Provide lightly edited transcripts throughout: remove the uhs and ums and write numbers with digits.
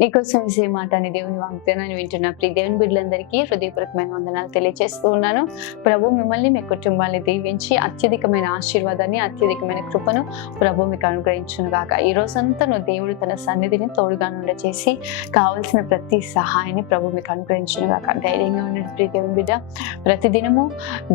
నీకోసం విషయ మాట అని దేవుని వాగ్దానాన్ని వింటున్న ప్రియ దేవుని బిడ్డలందరికీ హృదయపూర్వకమైన వందనాలు తెలియజేస్తూ ఉన్నాను. ప్రభు మిమ్మల్ని, మీ కుటుంబాన్ని దీవించి అత్యధికమైన ఆశీర్వాదాన్ని, అత్యధికమైన కృపను ప్రభు మీకు అనుగ్రహించును గాక. ఈ రోజంతా నువ్వు దేవుడు తన సన్నిధిని తోడుగా నుండి చేసి కావలసిన ప్రతి సహాయాన్ని ప్రభు మీకు అనుగ్రహించును గాక. ధైర్యంగా ఉండండి ప్రియ దేవుని బిడ్డ. ప్రతిదినము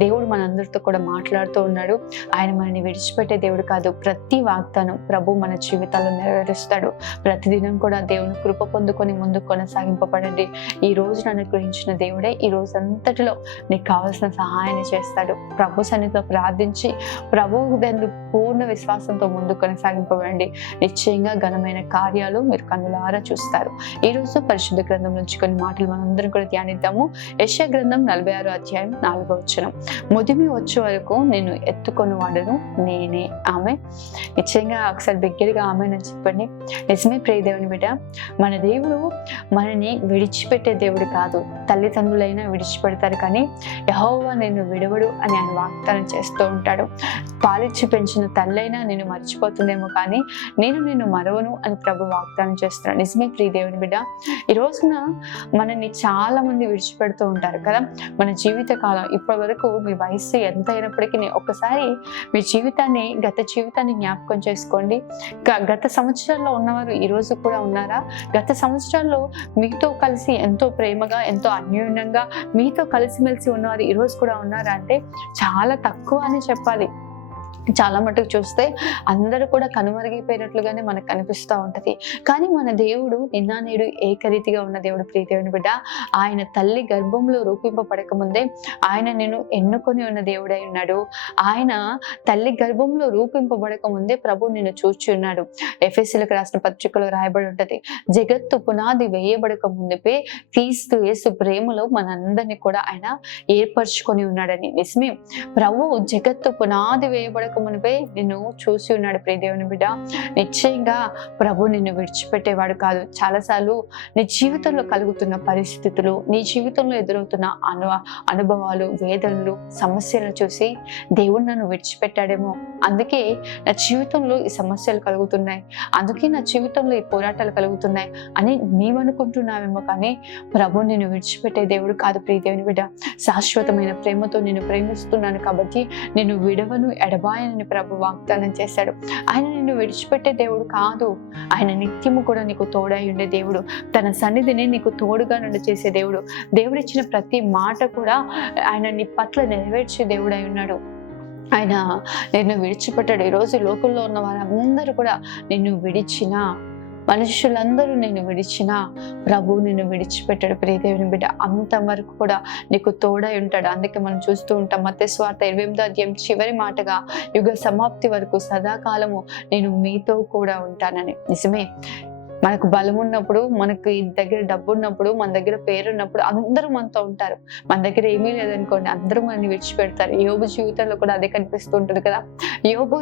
దేవుడు మనందరితో కూడా మాట్లాడుతూ ఉన్నాడు. ఆయన మనల్ని విడిచిపెట్టే దేవుడు కాదు. ప్రతి వాగ్దానం ప్రభు మన జీవితాల్లో నెరవేరుస్తాడు. ప్రతిదినం కూడా దేవుని కృప పొందుకొని ముందుకు కొనసాగింపబడండి. ఈ రోజు నన్ను గ్రహించిన దేవుడే ఈ రోజు అంతటిలో నీకు కావాల్సిన సహాయాన్ని చేస్తాడు. ప్రభు సన్నిధిలో ప్రార్థించి ప్రభువు దాన్ని పూర్ణ విశ్వాసంతో ముందుకు కొనసాగింపబడండి. నిశ్చయంగా ఘనమైన కార్యాలు మీరు కన్నులారా చూస్తారు. ఈ రోజు పరిశుద్ధ గ్రంథం నుంచి కొన్ని మాటలు మనందరం కూడా ధ్యానిద్దాము. యెషయా గ్రంథం 46వ అధ్యాయం 4వ వచనం. ముదిమి వచ్చే వరకు నేను ఎత్తుకొని వాడను నేనే. ఆమె నిశ్చయంగా ఒకసారి బిగ్గరగా ఆమె అని చెప్పండి. నిజమే ప్రియ దేవుని బిడ్డ, మన దేవుడు మనని విడిచిపెట్టే దేవుడు కాదు. తల్లిదండ్రులైనా విడిచిపెడతారు కానీ యెహోవా నిన్ను విడవడు అని ఆయన వాగ్దానం చేస్తూ ఉంటాడు. పాలిచ్చి పెంచిన తల్లైనా నేను మర్చిపోతుందేమో కానీ నేను నిన్ను మరవను అని ప్రభు వాగ్దానం చేస్తున్నాడు. నిజమే ప్రియ దేవుని బిడ్డ, ఈ రోజున మనల్ని చాలా మంది విడిచిపెడుతూ ఉంటారు కదా. మన జీవిత కాలం ఇప్పటి వరకు మీ వయస్సు ఎంత అయినప్పటికీ ఒక్కసారి మీ జీవితాన్ని, గత జీవితాన్ని జ్ఞాపకం చేసుకోండి. గత సంవత్సరాల్లో ఉన్నవారు ఈ రోజు కూడా ఉన్నారా? గత సంవత్సరాల్లో మీతో కలిసి ఎంతో ప్రేమగా, ఎంతో అన్యోన్యంగా మీతో కలిసిమెలిసి ఉన్నవారు ఈ రోజు కూడా ఉన్నారా అంటే చాలా తక్కువ అని చెప్పాలి. చాలా మటుకు చూస్తే అందరూ కూడా కనుమరుగైపోయినట్లుగానే మనకు కనిపిస్తూ ఉంటది. కానీ మన దేవుడు నిన్న నేడు ఏకరీతిగా ఉన్న దేవుడు. ప్రియ దేవుని బిడ్డ, ఆయన తల్లి గర్భంలో రూపింపబడక ముందే ఆయన నిన్ను ఎన్నుకొని ఉన్న దేవుడై ఉన్నాడు. ఆయన తల్లి గర్భంలో రూపింపబడక ముందే ప్రభు నిన్ను చూచి ఉన్నాడు. ఎఫెసీయులకు రాసిన పత్రికలో రాయబడి ఉంటది, జగత్తు పునాది వేయబడక ముందుపే క్రీస్తు యేసు ప్రేమలో మనందరినీ కూడా ఆయన ఏర్పరచుకొని ఉన్నాడని. నిజమే, ప్రభు జగత్తు పునాది వేయబడక మునిపే నిన్ను చూసి ఉన్నాడు. ప్రియ దేవుని బిడ్డ, నిశ్చయంగా ప్రభు నిన్ను విడిచిపెట్టేవాడు కాదు. చాలాసార్లు నీ జీవితంలో కలుగుతున్న పరిస్థితులు, నీ జీవితంలో ఎదురవుతున్న అనుభవాలు, వేదనలు, సమస్యలను చూసి దేవుడు నన్ను విడిచిపెట్టాడేమో, అందుకే నా జీవితంలో ఈ సమస్యలు కలుగుతున్నాయి, అందుకే నా జీవితంలో ఈ పోరాటాలు కలుగుతున్నాయి అని నీవనుకుంటున్నావేమో కానీ ప్రభు నిన్ను విడిచిపెట్టే దేవుడు కాదు. ప్రియ దేవుని బిడ్డ, శాశ్వతమైన ప్రేమతో నిన్ను ప్రేమిస్తున్నాను కాబట్టి నిన్ను విడవను, ఎడబాయనని ప్రభు వాగ్దానం చేశాడు. ఆయన నిన్ను విడిచిపెట్టే దేవుడు కాదు. ఆయన నిత్యము కూడా నీకు తోడై ఉండే దేవుడు. తన సన్నిధిని నీకు తోడుగా నుండి చేసే దేవుడు. దేవుడు ఇచ్చిన ప్రతి మాట కూడా ఆయన నీ పట్ల నెరవేర్చే దేవుడై ఉన్నాడు. ఆయన నిన్ను విడిచిపెట్టాడు. ఈరోజు లోకంలో ఉన్న వారందరూ కూడా నిన్ను విడిచిన, మనుషులందరూ నిన్ను విడిచినా ప్రభు నిన్ను విడిచిపెట్టాడు. ప్రియ దేవుని బిడ్డ, అంతవరకు కూడా నీకు తోడై ఉంటాడు. అందుకే మనం చూస్తూ ఉంటాం మత్తయి సువార్త 28వ అధ్యాయం చివరి మాటగా, యుగ సమాప్తి వరకు సదాకాలము నేను మీతో కూడా ఉంటానని. నిజమే, మనకు బలం ఉన్నప్పుడు, మనకి దగ్గర డబ్బు ఉన్నప్పుడు, మన దగ్గర పేరు ఉన్నప్పుడు అందరూ మనతో ఉంటారు. మన దగ్గర ఏమీ లేదనుకోండి, అందరూ మనల్ని విడిచిపెడతారు. యోబు జీవితంలో కూడా అదే కనిపిస్తూ ఉంటుంది కదా. యోబు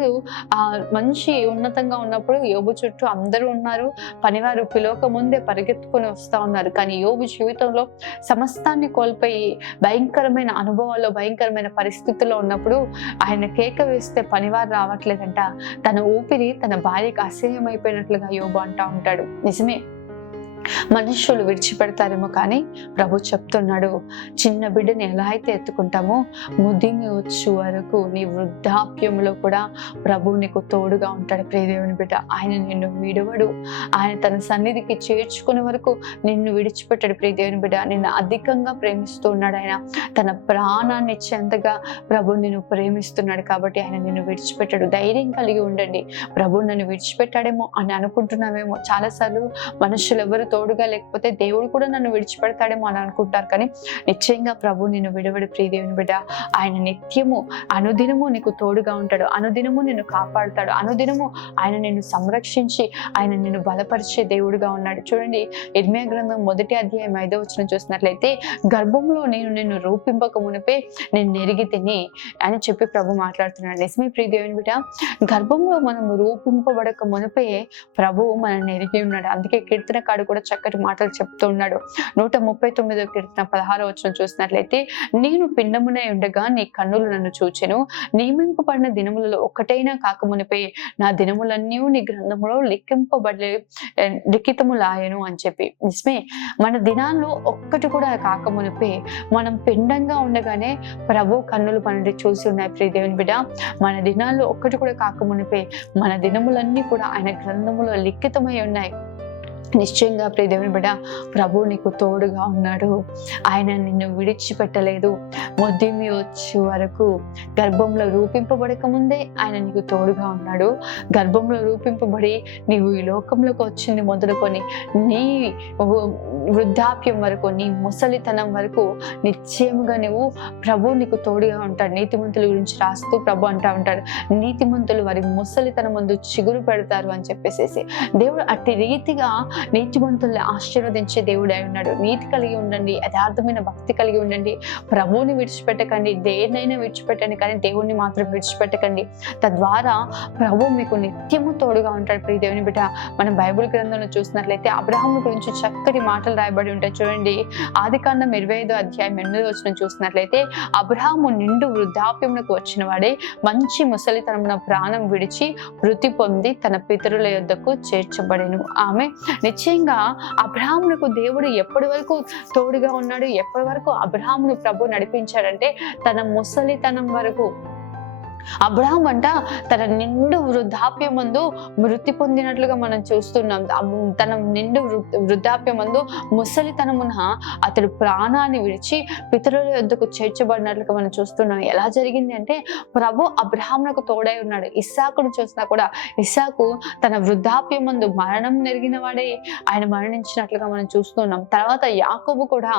మంచి ఉన్నతంగా ఉన్నప్పుడు యోబు చుట్టూ అందరూ ఉన్నారు, పనివారు పిలవక ముందే పరిగెత్తుకొని వస్తూ ఉన్నారు. కానీ యోబు జీవితంలో సమస్తాన్ని కోల్పోయి భయంకరమైన అనుభవాల్లో, భయంకరమైన పరిస్థితుల్లో ఉన్నప్పుడు ఆయన కేక వేస్తే పనివారు రావట్లేదంట. తన ఊపిరి తన భార్యకు అసహ్యం అయిపోయినట్లుగా యోబు అంటూ ఉంటాడు. నిజమే, మనుషులు విడిచిపెడతారేమో కానీ ప్రభు చెప్తున్నాడు, చిన్న బిడ్డని ఎలా అయితే ఎత్తుకుంటామో ముదిమి వచ్చు వరకు నీ వృద్ధాప్యంలో కూడా ప్రభు నీకు తోడుగా ఉంటాడు. ప్రియ దేవుని బిడ్డ, ఆయన నిన్ను విడవడు. ఆయన తన సన్నిధికి చేర్చుకునే వరకు నిన్ను విడిచిపెట్టాడు. ప్రియ దేవుని బిడ్డ, నిన్ను అధికంగా ప్రేమిస్తూ ఉన్నాడు. ఆయన తన ప్రాణాన్ని ఇచ్చేంతగా ప్రభు నిన్ను ప్రేమిస్తున్నాడు కాబట్టి ఆయన నిన్ను విడిచిపెట్టాడు. ధైర్యం కలిగి ఉండండి. ప్రభు నన్ను విడిచిపెట్టాడేమో అని అనుకుంటున్నావేమో. చాలాసార్లు మనుషులు ఎవరు తోడుగా లేకపోతే దేవుడు కూడా నన్ను విడిచిపెడతాడేమో అని అనుకుంటారు. కానీ నిశ్చయంగా ప్రభు నిన్ను విడవడు. ప్రియ దేవుని బిడ్డ, ఆయన నిత్యము అనుదినము నీకు తోడుగా ఉంటాడు. అనుదినము నిన్ను కాపాడుతాడు. అనుదినము ఆయన నిన్ను సంరక్షించి ఆయన నిన్ను బలపరిచే దేవుడుగా ఉన్నాడు. చూడండి, ఇర్మీయా గ్రంథం 1వ అధ్యాయం 5వ వచనం చూసినట్లయితే, గర్భంలో నేను నిన్ను రూపింపక మునిపే నేను నెరిగి తిని అని చెప్పి ప్రభు మాట్లాడుతున్నాడు. నిజమే ప్రియ దేవుని బిడ్డ, గర్భంలో మనం రూపింపబడక మునిపే ప్రభు మనల్ని ఎరిగి ఉన్నాడు. అందుకే కీర్తనకాడు కూడా చక్కటి చక్కటి మాటలు చెప్తూ ఉన్నాడు. 139వ కీర్తన 16వ వచనం చూసినట్లయితే, నేను పిండమునై ఉండగా నీ కన్నులు నన్ను చూచెను, నియమింపబడిన దినములలో ఒక్కటైనా కాకమునిపై నా దినములన్నీ నీ గ్రంథములో లిఖితములాయను అని చెప్పి. నిజమే, మన దినాల్లో ఒక్కటి కూడా కాకమునిపై మనం పిండంగా ఉండగానే ప్రభు కన్నులు మనల్ని చూసి ఉన్నాయి. ప్రియ దేవుని బిడ్డ, మన దినాల్లో ఒక్కటి కూడా కాకమునిపై మన దినములన్నీ కూడా ఆయన గ్రంథములో లిఖితమై ఉన్నాయి. నిశ్చయంగా ప్రియ దేవుని బిడ్డ, ప్రభు నీకు తోడుగా ఉన్నాడు. ఆయన నిన్ను విడిచిపెట్టలేదు. మొద్దిమి వచ్చే వరకు, గర్భంలో రూపింపబడక ముందే ఆయన నీకు తోడుగా ఉన్నాడు. గర్భంలో రూపింపబడి నీవు ఈ లోకంలోకి వచ్చింది మొదలుకొని నీ వృద్ధాప్యం వరకు, నీ ముసలితనం వరకు నిశ్చయముగా నువ్వు ప్రభు నీకు తోడుగా ఉంటాడు. నీతిమంతుల గురించి రాస్తూ ప్రభు అంటా ఉంటాడు, నీతిమంతులు వారి ముసలితనం ముందు చిగురు పెడతారు అని చెప్పేసి. దేవుడు అట్టి రీతిగా నీతిమంతుల్ని ఆశీర్వదించే దేవుడు అయి ఉన్నాడు. నీతి కలిగి ఉండండి, యథార్థమైన భక్తి కలిగి ఉండండి, ప్రభువుని విడిచిపెట్టకండి, దేన్నైనా విడిచిపెట్టండి, కానీ దేవుణ్ణి మాత్రం విడిచిపెట్టకండి. తద్వారా ప్రభు మీకు నిత్యము తోడుగా ఉంటాడు. ప్రియ దేవుని బిడ్డ, మనం బైబిల్ గ్రంథంలో చూసినట్లయితే అబ్రహాము గురించి చక్కటి మాటలు రాయబడి ఉంటాయి. చూడండి, ఆదికాండం 25వ అధ్యాయం 8వ వచనం చూసినట్లయితే, అబ్రహాము నిండు వృద్ధాప్యమునకు వచ్చిన వాడే మంచి ముసలితనమున ప్రాణం విడిచి వృత్తి పొంది తన పితరుల యొద్దకు చేర్చబడెను. ఆమె నిశ్చయంగా అబ్రహామునకు దేవుడు ఎప్పటి వరకు తోడుగా ఉన్నాడు, ఎప్పటి వరకు అబ్రహామును ప్రభు నడిపించాడంటే తన ముసలితనం వరకు. అబ్రహాం అంట తన నిండు వృద్ధాప్యమందు మృతి పొందినట్లుగా మనం చూస్తున్నాం. తన నిండు వృద్ధాప్యమందు ముసలితనమున అతడు ప్రాణాన్ని విడిచి పితరుల యొద్దకు చేర్చబడినట్లుగా మనం చూస్తున్నాం. ఎలా జరిగింది అంటే, ప్రభు అబ్రహామునకు తోడై ఉన్నాడు. ఇస్సాకును చూసినా కూడా ఇస్సాకు తన వృద్ధాప్యమందు మరణం నెరిగిన వాడే ఆయన మరణించినట్లుగా మనం చూస్తున్నాం. తర్వాత యాకోబు కూడా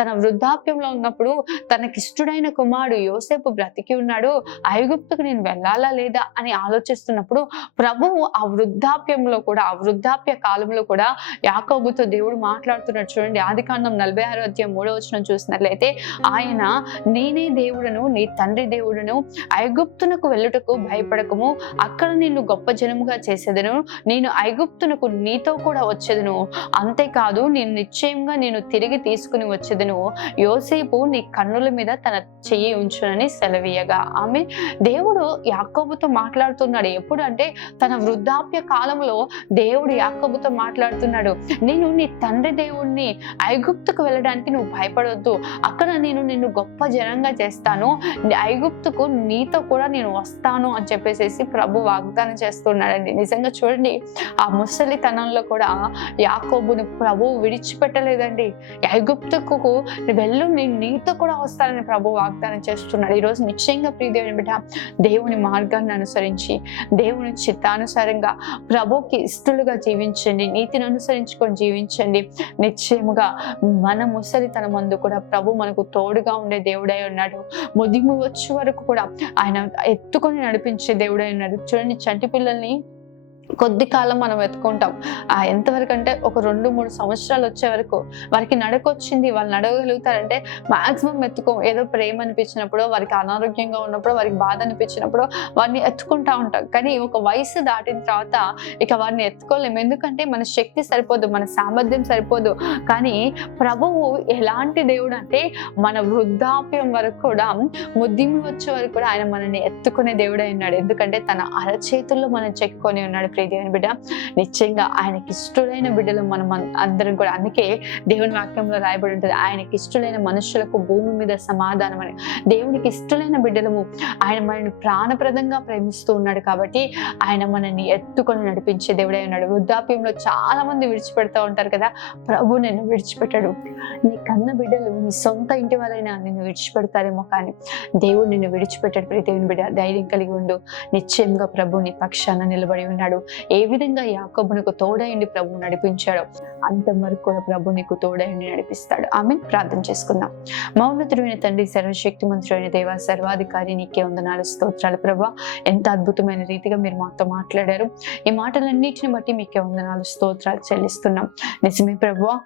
తన వృద్ధాప్యంలో ఉన్నప్పుడు తనకిష్టుడైన కుమారుడు యోసేపు బ్రతికి ఉన్నాడు, ఐగుప్తుకు నేను వెళ్ళాలా లేదా అని ఆలోచిస్తున్నప్పుడు ప్రభువు ఆ వృద్ధాప్యంలో కూడా, ఆ వృద్ధాప్య కాలంలో కూడా యాకోబుతో దేవుడు మాట్లాడుతున్నాడు. చూడండి, ఆదికాండం 46వ అధ్యాయం 3వ వచనం చూసినట్లయితే, ఆయన నేనే దేవుడను, నీ తండ్రి దేవుడను, ఐగుప్తునకు వెళ్ళుటకు భయపడకము, అక్కడ నిన్ను గొప్ప జనముగా చేసేదను, నేను ఐగుప్తునకు నీతో కూడా వచ్చేదను, అంతేకాదు నేను నిశ్చయంగా నేను తిరిగి తీసుకుని వచ్చేదను, యోసేపు నీ కన్నుల మీద తన చెయ్యి ఉంచునని సెలవీయగా. ఆమె దేవుడు యాకోబుతో మాట్లాడుతున్నాడు. ఎప్పుడు అంటే తన వృద్ధాప్య కాలంలో దేవుడు యాకోబుతో మాట్లాడుతున్నాడు, నేను నీ తండ్రి దేవుణ్ణి, ఐగుప్తుకు వెళ్ళడానికి నువ్వు భయపడొద్దు, అక్కడ నేను నిన్ను గొప్ప జనంగా చేస్తాను, ఐగుప్తుకు నీతో కూడా నేను వస్తాను అని చెప్పేసి ప్రభు వాగ్దానం చేస్తున్నాడండి. నిజంగా చూడండి, ఆ ముసలితనంలో కూడా యాకోబుని ప్రభు విడిచిపెట్టలేదండి. ఐగుప్తుకు వెళ్ళు, నేను నీతో కూడా వస్తానని ప్రభు వాగ్దానం చేస్తున్నాడు. ఈరోజు నిశ్చయంగా ప్రియ దేవుని బిడ్డ, దేవుని మార్గాన్ని అనుసరించి దేవుని చిత్తానుసారంగా ప్రభుకి ఇష్టలుగా జీవించండి, నీతిని అనుసరించుకొని జీవించండి. నిశ్చయముగా మన ముసలితనం మందు కూడా ప్రభు మనకు తోడుగా ఉండే దేవుడై ఉన్నాడు. ముదిమి వచ్చే వరకు కూడా ఆయన ఎత్తుకొని నడిపించే దేవుడై ఉన్నాడు. చూడండి, చంటి పిల్లల్ని కొద్ది కాలం మనం ఎత్తుకుంటాం. ఎంతవరకు అంటే ఒక 2-3 సంవత్సరాలు వచ్చే వరకు వారికి నడకొచ్చింది, వాళ్ళు నడవగలుగుతారంటే మాక్సిమం ఎత్తుకో. ఏదో ప్రేమ అనిపించినప్పుడు, వారికి అనారోగ్యంగా ఉన్నప్పుడు, వారికి బాధ అనిపించినప్పుడు వారిని ఎత్తుకుంటా ఉంటాం. కానీ ఒక వయసు దాటిన తర్వాత ఇక వారిని ఎత్తుకోలేము. ఎందుకంటే మన శక్తి సరిపోదు, మన సామర్థ్యం సరిపోదు. కానీ ప్రభువు ఎలాంటి దేవుడు అంటే, మన వృద్ధాప్యం వరకు కూడా, ముద్దిమి వచ్చే వరకు కూడా ఆయన మనల్ని ఎత్తుకునే దేవుడై ఉన్నాడు. ఎందుకంటే తన అరచేతుల్లో మనం చెక్కుకొని ఉన్నాడు. ప్రియ దేవుని బిడ్డ, నిశ్చయంగా ఆయనకి ఇష్టలైన బిడ్డలు మనం అందరం కూడా. అందుకే దేవుని వాక్యంలో రాయబడి ఉంటుంది, ఆయనకి ఇష్టలైన మనుషులకు భూమి మీద సమాధానం అని. దేవునికి ఇష్టలైన బిడ్డలము ఆయన మనల్ని ప్రాణప్రదంగా ప్రేమిస్తూ ఉన్నాడు. కాబట్టి ఆయన మనల్ని ఎత్తుకొని నడిపించే దేవుడై ఉన్నాడు. వృద్ధాప్యంలో చాలా మంది విడిచిపెడతా ఉంటారు కదా, ప్రభు నిన్ను విడిచిపెట్టాడు. నీ కన్న బిడ్డలు, నీ సొంత ఇంటి వాళ్ళైనా నిన్ను విడిచిపెడతారేమో, కానీ దేవుడు నిన్ను విడిచిపెట్టాడు. ప్రియ దేవుని బిడ్డ, ధైర్యం కలిగి ఉండు. నిశ్చయంగా ప్రభు నీ పక్షాన నిలబడి ఉన్నాడు. ఏ విధంగా యాకోబునకు తోడైండి ప్రభు నడిపించాడో అంతవరకు కూడా ప్రభు నీకు తోడైండి నడిపిస్తాడు. ఆమేన్. ప్రార్థన చేసుకుందాం. మౌన్నతుడైన తండ్రి, సర్వశక్తిమంతుడైన దేవ, సర్వాధికారి, నీకే వందనాలు, స్తోత్రాలు ప్రభా. ఎంత అద్భుతమైన రీతిగా మీరు మాతో మాట్లాడారు. ఈ మాటలన్నిటిని బట్టి మీకే వందనాలు, స్తోత్రాలు చెల్లిస్తున్నాం. నిజమే ప్రభా,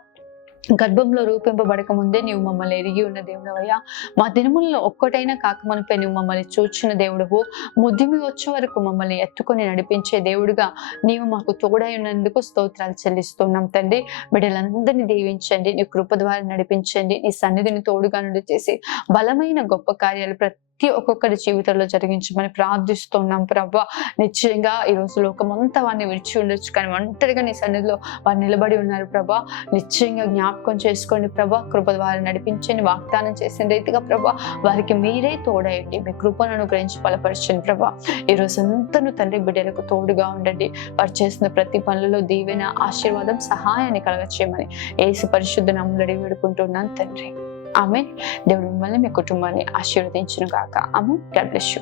గర్భంలో రూపింపబడక ముందే నీవు మమ్మల్ని ఎరిగి ఉన్న దేవుడవయ్యా. మా దినముల్లో ఒక్కటైనా కాకమునిపై నువ్వు మమ్మల్ని చూచిన దేవుడవు. ముద్దిమి వచ్చే వరకు మమ్మల్ని ఎత్తుకొని నడిపించే దేవుడుగా నీవు మాకు తోడై ఉన్నందుకు స్తోత్రాలు చెల్లిస్తున్నాం తండ్రి. బిడ్డలందరినీ దీవించండి, నీ కృప ద్వారా నడిపించండి, నీ సన్నిధిని తోడుగా నుండి చేసి బలమైన గొప్ప కార్యాలు ప్రతి ఒక్కొక్కరి జీవితంలో జరిగించమని ప్రార్థిస్తున్నాం ప్రభా. నిశ్చయంగా ఈ రోజు లోకమంతా వారిని విడిచి ఉండొచ్చు, కానీ ఒంటరిగా నీ సన్నిధిలో వారు నిలబడి ఉన్నారు ప్రభా. నిశ్చయంగా జ్ఞాపకం చేసుకోండి ప్రభా, కృప ద్వారా నడిపించండి. వాగ్దానం చేసిన రీతిగా ప్రభా వారికి మీరే తోడయండి, మీ కృపను అనుగ్రహించి బలపరచండి ప్రభా. ఈ రోజు అంతను తండ్రి బిడ్డలకు తోడుగా ఉండండి. వారు చేసిన ప్రతి పనులలో దీవెన, ఆశీర్వాదం, సహాయాన్ని కలగచేయమని యేసు పరిశుద్ధ నామములో అడిగి వేడుకుంటున్నాను తండ్రి. ఆమేన్. దేవుడు మిమ్మల్ని మీ కుటుంబాన్ని ఆశీర్వదించును గాక. ఆమేన్. God bless you.